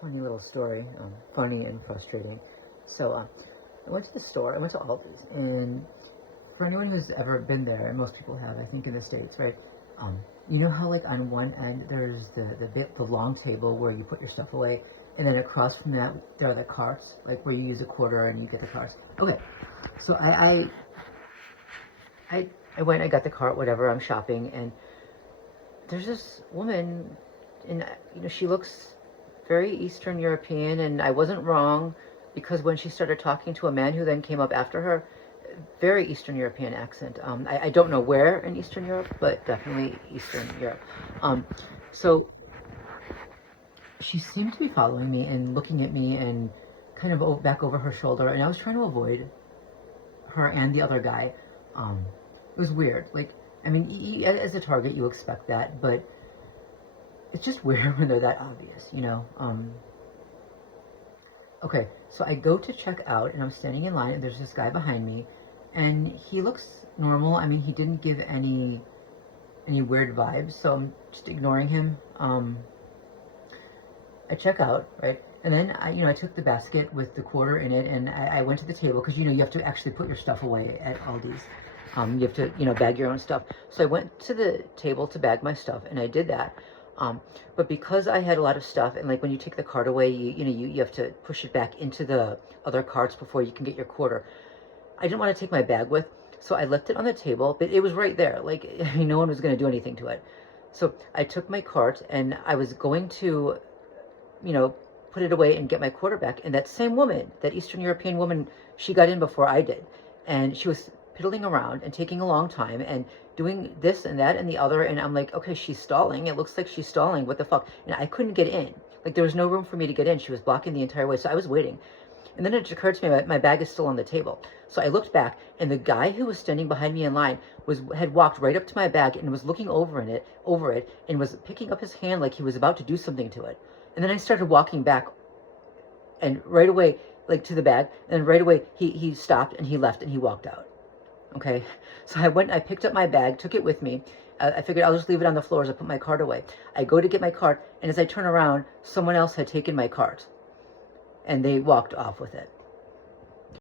Funny little story, funny and frustrating. So, I went to the store, I went to Aldi's, and for anyone who's ever been there, and most people have, I think, in the States, right? Um, you know how, like, on one end, there's the long table where you put your stuff away, and then across from that, there are the carts, like, where you use a quarter and you get the carts. Okay, so I went, I got the cart, whatever, I'm shopping, and there's this woman, and, she looks very Eastern European, and I wasn't wrong because when she started talking to a man who then came up after her, very Eastern European accent. I don't know where in Eastern Europe, but definitely Eastern Europe. So she seemed to be following me and looking at me and kind of back over her shoulder, and I was trying to avoid her and the other guy. It was weird. Like, I mean, as a target, you expect that, but it's just weird when they're that obvious, you know? Okay, so I go to check out, and I'm standing in line, and there's this guy behind me, and he looks normal. I mean, he didn't give any weird vibes, so I'm just ignoring him. I check out, right? And then I took the basket with the quarter in it, and I went to the table because you have to actually put your stuff away at Aldi's. You have to bag your own stuff. So I went to the table to bag my stuff, and I did that. But because I had a lot of stuff, and like when you take the cart away, you have to push it back into the other carts before you can get your quarter. I didn't want to take my bag with, so I left it on the table, but it was right there. Like, I mean, no one was going to do anything to it. So I took my cart, and I was going to, put it away and get my quarter back. And that same woman, that Eastern European woman, she got in before I did. And she was piddling around and taking a long time and doing this and that and the other. And I'm like, okay, she's stalling. It looks like she's stalling. What the fuck? And I couldn't get in. Like, there was no room for me to get in. She was blocking the entire way. So I was waiting. And then it occurred to me, my bag is still on the table. So I looked back, and the guy who was standing behind me in line had walked right up to my bag and was looking over it, and was picking up his hand like he was about to do something to it. And then I started walking back, and right away, like, to the bag, and right away he stopped and he left and he walked out. Okay, so I picked up my bag, took it with me. I figured I'll just leave it on the floor as I put my cart away. I go to get my cart, and as I turn around, someone else had taken my cart, and they walked off with it.